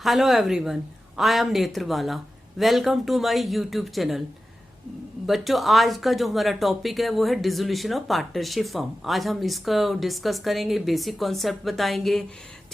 Hello everyone, I am Netrabala. Welcome to my YouTube channel. बच्चों, आज का जो हमारा टॉपिक है वो है डिसोल्यूशन ऑफ पार्टनरशिप फर्म। आज हम इसका डिस्कस करेंगे, बेसिक कॉन्सेप्ट बताएंगे,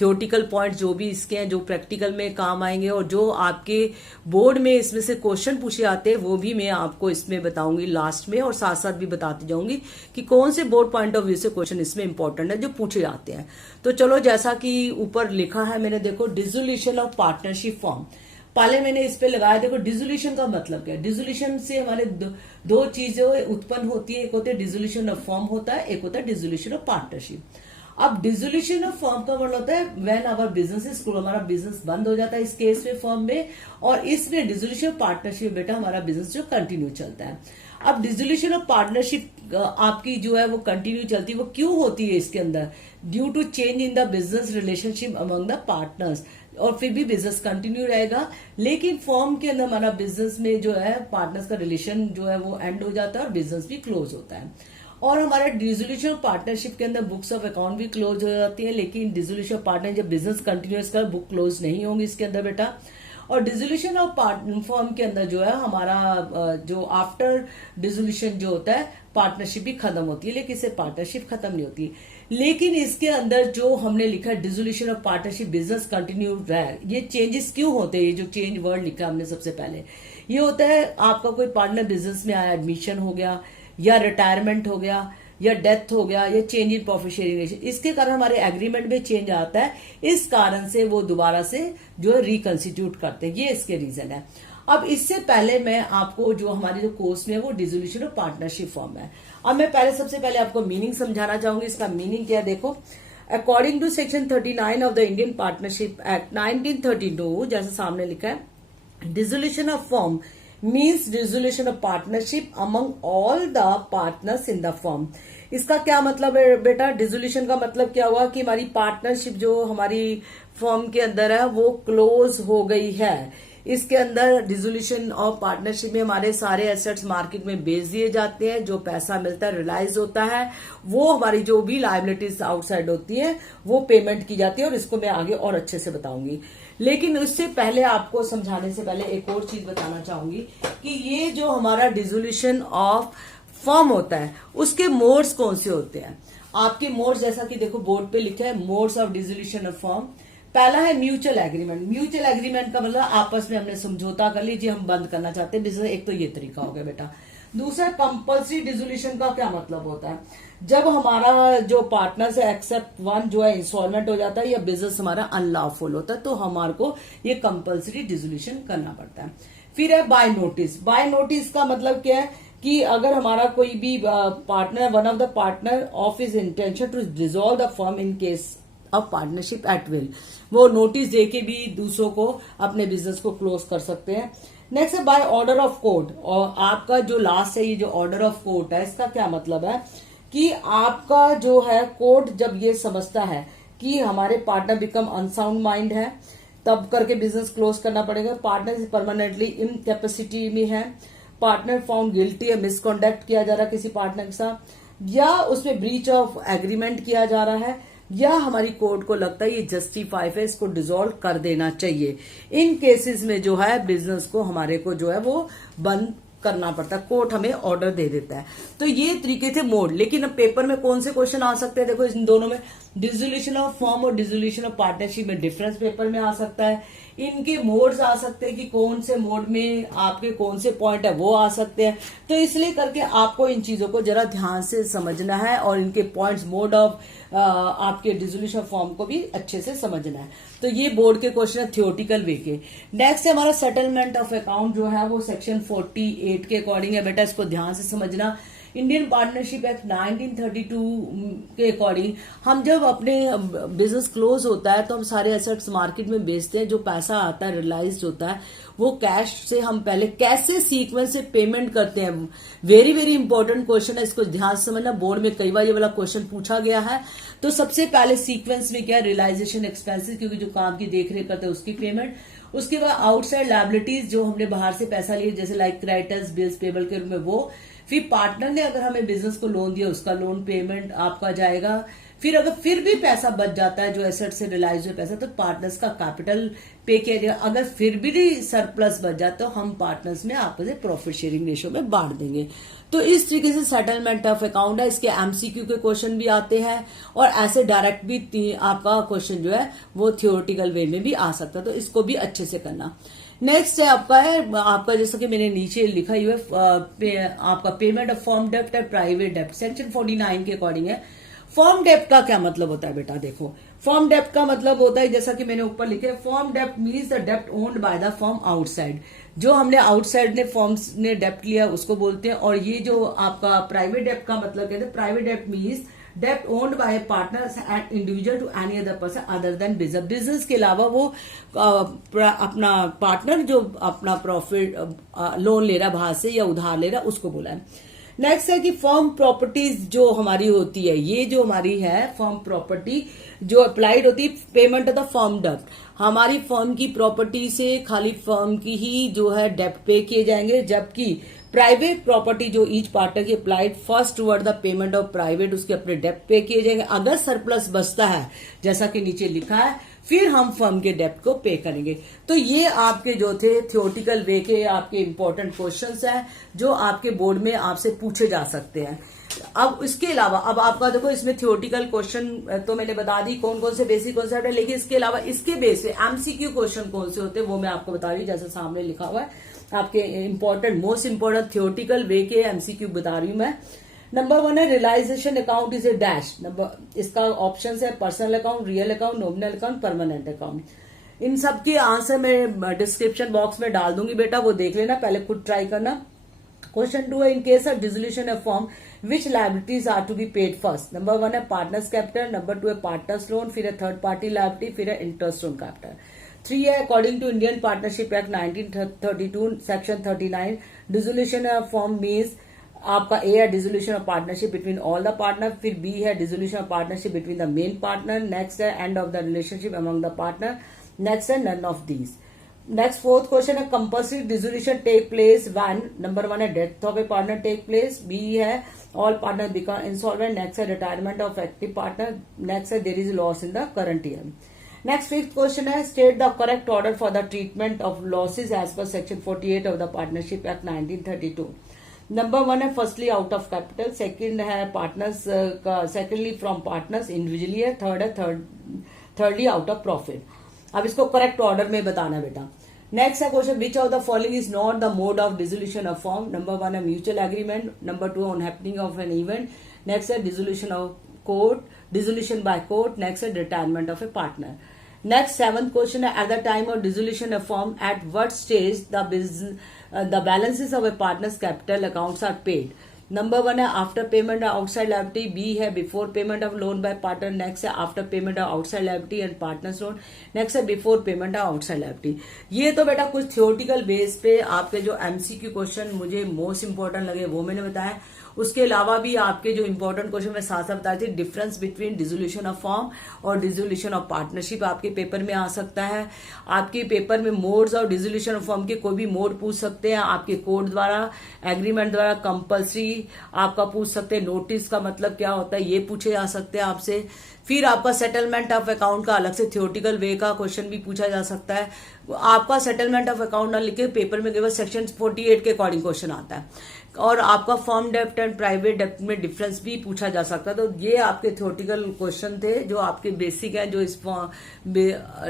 थियोटिकल पॉइंट जो भी इसके हैं जो प्रैक्टिकल में काम आएंगे, और जो आपके बोर्ड में इसमें से क्वेश्चन पूछे जाते हैं वो भी मैं आपको इसमें बताऊंगी लास्ट में, और साथ साथ भी बताती जाऊंगी कि कौन से बोर्ड पॉइंट ऑफ व्यू से क्वेश्चन इसमें इंपॉर्टेंट है जो पूछे जाते हैं। तो चलो, जैसा कि ऊपर लिखा है मैंने, देखो डिसोल्यूशन ऑफ पार्टनरशिप फर्म। पहले मैंने इस पे लगाया, देखो डिसोल्यूशन का मतलब क्या है। डिसोल्यूशन से हमारे दो चीजें उत्पन्न होती है, एक होता है डिसोल्यूशन ऑफ फर्म होता है, एक होता है डिसोल्यूशन ऑफ पार्टनरशिप। अब डिसोल्यूशन ऑफ फर्म का मतलब होता है when our business is close, हमारा बिजनेस बंद हो जाता है इस केस में फर्म में, और इसमें डिसोल्यूशन ऑफ पार्टनरशिप बेटा हमारा बिजनेस जो कंटिन्यू चलता है। अब डिसोल्यूशन ऑफ पार्टनरशिप आपकी जो है वो कंटिन्यू चलती है, वो क्यों होती है इसके अंदर? Due to change in the business relationship among the partners, और फिर भी बिजनेस कंटिन्यू रहेगा, लेकिन फर्म के अंदर हमारा बिजनेस में जो है पार्टनर्स का रिलेशन जो है वो एंड हो जाता है और बिजनेस भी क्लोज होता है। और हमारा डिसोल्यूशन ऑफ पार्टनरशिप के अंदर बुक्स ऑफ अकाउंट भी क्लोज हो जाती है, लेकिन डिसोल्यूशन ऑफ पार्टनर जब बिजनेस कंटिन्यूस कर बुक क्लोज नहीं होंगी इसके अंदर बेटा। और डिसोल्यूशन ऑफ फर्म के अंदर जो है हमारा जो आफ्टर डिसोल्यूशन जो होता है पार्टनरशिप भी खत्म होती है, लेकिन इससे पार्टनरशिप खत्म नहीं होती। लेकिन इसके अंदर जो हमने लिखा है dissolution of partnership business continue रहे, ये चेंजेस क्यों होते हैं? ये जो चेंज वर्ड लिखा हमने सबसे पहले, ये होता है आपका कोई पार्टनर बिजनेस में आया, एडमिशन हो गया या रिटायरमेंट हो गया या डेथ हो गया या change in profit sharing ratio, इसके कारण हमारे एग्रीमेंट में चेंज आता है, इस कारण से वो दोबारा से जो है रिकंस्टिट्यूट करते हैं, ये इसके रीजन है। अब इससे पहले मैं आपको जो हमारी जो कोर्स में है वो डिसोल्यूशन ऑफ पार्टनरशिप फर्म है। अब मैं सबसे पहले आपको मीनिंग समझाना चाहूंगी। इसका मीनिंग क्या है, देखो। According to section 39 of the Indian partnership act 1932, जैसे सामने लिखा है, dissolution of firm means dissolution of partnership among all the partners in the firm. इसका क्या मतलब है बेटा? डिसोल्यूशन का मतलब क्या हुआ कि हमारी पार्टनरशिप जो हमारी फर्म के अंदर है वो क्लोज हो गई है। इसके अंदर डिसोल्यूशन ऑफ पार्टनरशिप में हमारे सारे एसेट्स मार्केट में बेच दिए जाते हैं, जो पैसा मिलता है रियलाइज होता है, वो हमारी जो भी लायबिलिटीज आउटसाइड होती है वो पेमेंट की जाती है, और इसको मैं आगे और अच्छे से बताऊंगी। लेकिन उससे पहले आपको समझाने से पहले एक और चीज बताना चाहूंगी कि ये जो हमारा डिसोल्यूशन ऑफ फर्म होता है उसके मोड्स कौन से होते हैं। आपके मोड्स जैसा कि देखो बोर्ड पे लिखा है, modes of dissolution of firm. पहला है म्यूचुअल एग्रीमेंट। म्यूचुअल एग्रीमेंट का मतलब आपस में हमने समझौता कर लीजिए, हम बंद करना चाहते हैं बिजनेस, एक तो ये तरीका हो गया बेटा। दूसरा कंपल्सरी डिसोल्यूशन का क्या मतलब होता है? जब हमारा जो पार्टनर्स है एक्सेप्ट वन जो है इंस्टॉलमेंट हो जाता है या बिजनेस हमारा अनलॉफुल होता है, तो हमारे को ये कंपल्सरी डिसोल्यूशन करना पड़ता है। फिर है बाय नोटिस। बाय नोटिस का मतलब क्या है कि अगर हमारा कोई भी partner, one of the partner of his intention to dissolve the firm in case of partnership at will, वो नोटिस देके भी दूसरों को अपने बिजनेस को क्लोज कर सकते हैं। नेक्स्ट है बाय ऑर्डर ऑफ कोर्ट। और आपका जो लास्ट है ये जो ऑर्डर ऑफ कोर्ट है, इसका क्या मतलब है कि आपका जो है कोर्ट जब ये समझता है कि हमारे पार्टनर बिकम अनसाउंड माइंड है, तब करके बिजनेस क्लोज करना पड़ेगा। पार्टनर परमानेंटली इनकैपेसिटी में है, पार्टनर फाउंड गिल्टी है, मिसकॉन्डक्ट किया जा रहा है किसी पार्टनर के साथ, या उसमें ब्रीच ऑफ एग्रीमेंट किया जा रहा है, या हमारी कोर्ट को लगता है ये जस्टिफाई है, इसको डिसॉल्व कर देना चाहिए। इन केसेस में जो है बिजनेस को हमारे को जो है वो बंद करना पड़ता है, कोर्ट हमें ऑर्डर दे देता है। तो ये तरीके थे मोड। लेकिन अब पेपर में कौन से क्वेश्चन आ सकते हैं? देखो, इन दोनों में डिसोल्यूशन ऑफ फर्म और डिसोल्यूशन ऑफ पार्टनरशिप में डिफरेंस पेपर में आ सकता है। इनके मोड्स आ सकते हैं कि कौन से मोड में आपके कौन से पॉइंट है वो आ सकते हैं। तो इसलिए करके आपको इन चीजों को जरा ध्यान से समझना है, और इनके पॉइंट्स मोड ऑफ आपके डिसोल्यूशन ऑफ फर्म को भी अच्छे से समझना है। तो ये बोर्ड के क्वेश्चन है थियोटिकल वे के। नेक्स्ट है हमारा सेटलमेंट ऑफ अकाउंट, जो है वो सेक्शन 48 के अकॉर्डिंग है बेटा, इसको ध्यान से समझना। इंडियन पार्टनरशिप एक्ट 1932 के अकॉर्डिंग हम जब अपने बिजनेस क्लोज होता है तो हम सारे एसेट्स मार्केट में बेचते हैं, जो पैसा आता है रियलाइज होता है वो कैश से हम पहले कैसे सीक्वेंस से पेमेंट करते हैं। वेरी वेरी इंपॉर्टेंट क्वेश्चन है, इसको ध्यान से समझना। बोर्ड में कई बार ये वाला क्वेश्चन पूछा गया है। तो सबसे पहले सीक्वेंस में क्या है, रियलाइजेशन एक्सपेंसेस, क्योंकि जो काम की देखरेख करते हैं उसकी पेमेंट। उसके बाद आउटसाइड लायबिलिटीज, जो हमने बाहर से पैसा लिए जैसे लाइक क्रेडिटर्स, बिल्स पेबल के रूप में वो। फिर पार्टनर ने अगर हमें बिजनेस को लोन दिया उसका लोन पेमेंट आपका जाएगा। फिर अगर फिर भी पैसा बच जाता है जो एसेट से रिलाइज हुए पैसा, तो पार्टनर्स का कैपिटल पे किया जाएगा। अगर फिर भी सरप्लस बच जाता तो हम पार्टनर्स में आपस में प्रॉफिट शेयरिंग रेशो में बांट देंगे। तो इस तरीके से सेटलमेंट ऑफ अकाउंट है। इसके एमसीक्यू के क्वेश्चन भी आते हैं और ऐसे डायरेक्ट भी आपका क्वेश्चन जो है वो थियोरेटिकल वे में भी आ सकता है, तो इसको भी अच्छे से करना। नेक्स्ट है आपका जैसा कि मैंने नीचे लिखा हुआ है आपका payment of form dept and private dept section 49 के अकॉर्डिंग है। फॉर्म डेप्ट का क्या मतलब होता है बेटा, देखो फॉर्म डेप्ट का मतलब होता है जैसा कि मैंने ऊपर लिखे, form dept means the dept owned by the form outside. जो हमने आउटसाइड ने फॉर्म्स ने डेप्ट लिया उसको बोलते हैं। और ये जो आपका प्राइवेट डेप्ट का मतलब कहते हैं, private dept means dept owned by partners and individual to any other person other than business. Business के अलावा वो अपना पार्टनर जो अपना प्रॉफिट लोन ले रहा बाहर से या उधार ले रहा उसको बोला है। नेक्स्ट है कि फर्म प्रॉपर्टीज जो हमारी होती है, ये जो हमारी है फर्म प्रॉपर्टी जो अप्लाइड होती है पेमेंट ऑफ द फर्म डेप्ट, हमारी फर्म की प्रॉपर्टी से खाली फर्म की ही जो है डेप्ट पे किए जाएंगे, जबकि प्राइवेट प्रॉपर्टी जो ईच पार्टनर की applied first toward the payment of private उसके अपने डेप्ट पे किए जाएंगे। अगर सरप्लस बचता है जैसा कि नीचे लिखा है फिर हम फर्म के डेप्ट को पे करेंगे। तो ये आपके जो थे थियोरेटिकल वे के आपके इंपॉर्टेंट क्वेश्चंस हैं जो आपके बोर्ड में आपसे पूछे जा सकते हैं। अब इसके अलावा अब आपका देखो इसमें थियोरेटिकल क्वेश्चन तो मैंने बता दी कौन कौन से बेसिक कॉन्सेप्ट है, लेकिन इसके अलावा इसके बेस पे एमसीक्यू क्वेश्चन कौन से होते हैं वो मैं आपको बता रही हूँ। जैसे सामने लिखा हुआ है आपके important most important theoretical way के एमसीक्यू बता रही हूँ मैं। नंबर 1 है realisation account is a dash. Number इसका ऑप्शन है personal account, real account, nominal account, permanent account. इन सब के आंसर मैं डिस्क्रिप्शन बॉक्स में डाल दूंगी बेटा, वो देख लेना, पहले खुद ट्राई करना। क्वेश्चन 2 है in case of dissolution of firm which liabilities are to be paid first. Number 1 है पार्टनर्स कैपिटल, नंबर 2 है पार्टनर्स लोन, फिर है थर्ड पार्टी लायबिलिटी, फिर है इंटरेस्ट ऑन कैपिटल। 3 है according to Indian partnership act 1932 section 39 dissolution of form means आपका A है dissolution of partnership between all the partner, फिर बी है dissolution of partnership between the main partner, next है end of the relationship among the partner, next है none of these. Next fourth question है compulsory dissolution take place when. Number 1 है death of a partner take place, B है all partner become insolvent, next है retirement of active partner, next है there is loss in the current year. Next fifth question है state the correct order for the treatment of losses as per section 48 of the partnership act 1932। Number 1 है firstly out of capital, second है partners का secondly from partners individually है, third है thirdly out of profit. अब इसको correct order में बताना बेटा। नेक्स्ट है question which of the following is not the mode of dissolution of form. Number 1 है mutual agreement, number 2 on happening of an event, next है dissolution of court, dissolution by court, next है retirement of a partner. Next 7th question है at the time of dissolution of firm at what stage the balances of a partner's capital accounts are paid। Number 1 है after payment of outside liability, B है before payment of loan by partner, next है after payment of outside liability and partners loan, next है before payment of outside liability. ये तो बेटा कुछ theoretical base पे आपके जो एमसीक्यू क्वेश्चन मुझे मोस्ट इंपॉर्टेंट लगे वो मैंने बताया। उसके अलावा भी आपके जो इंपॉर्टेंट क्वेश्चन मैं साथ साथ बताई थी, difference between dissolution of form और डिसोल्यूशन ऑफ पार्टनरशिप आपके पेपर में आ सकता है। आपके पेपर में मोड्स और डिसोल्यूशन ऑफ फॉर्म के कोई भी मोड पूछ सकते हैं, आपके कोड द्वारा एग्रीमेंट द्वारा कंपल्सरी आपका पूछ सकते हैं, नोटिस का मतलब क्या होता है ये पूछे जा सकते हैं आपसे। फिर आपका सेटलमेंट ऑफ अकाउंट का अलग से थियोरेटिकल वे का क्वेश्चन भी पूछा जा सकता है। आपका सेटलमेंट ऑफ अकाउंट ना लिखे पेपर में केवल सेक्शन 48 के अकॉर्डिंग क्वेश्चन आता है। और आपका फर्म डेप्ट एंड प्राइवेट डेप्ट में डिफरेंस भी पूछा जा सकता है। तो ये आपके थियोरेटिकल क्वेश्चन थे जो आपके बेसिक हैं जो इस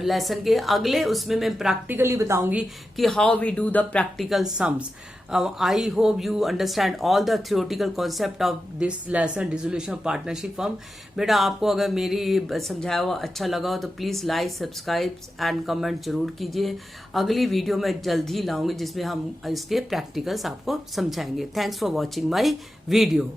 लेसन के। अगले उसमें मैं प्रैक्टिकली बताऊंगी कि how we do the practical sums. I hope you understand all the theoretical concept of this lesson dissolution of partnership firm। बेटा आपको अगर मेरी समझाया हुआ अच्छा लगा हो तो please like subscribe and comment जरूर कीजिए। अगली वीडियो में जल्द ही लाऊंगी जिसमें हम इसके प्रैक्टिकल्स आपको समझाएंगे। Thanks for watching my video.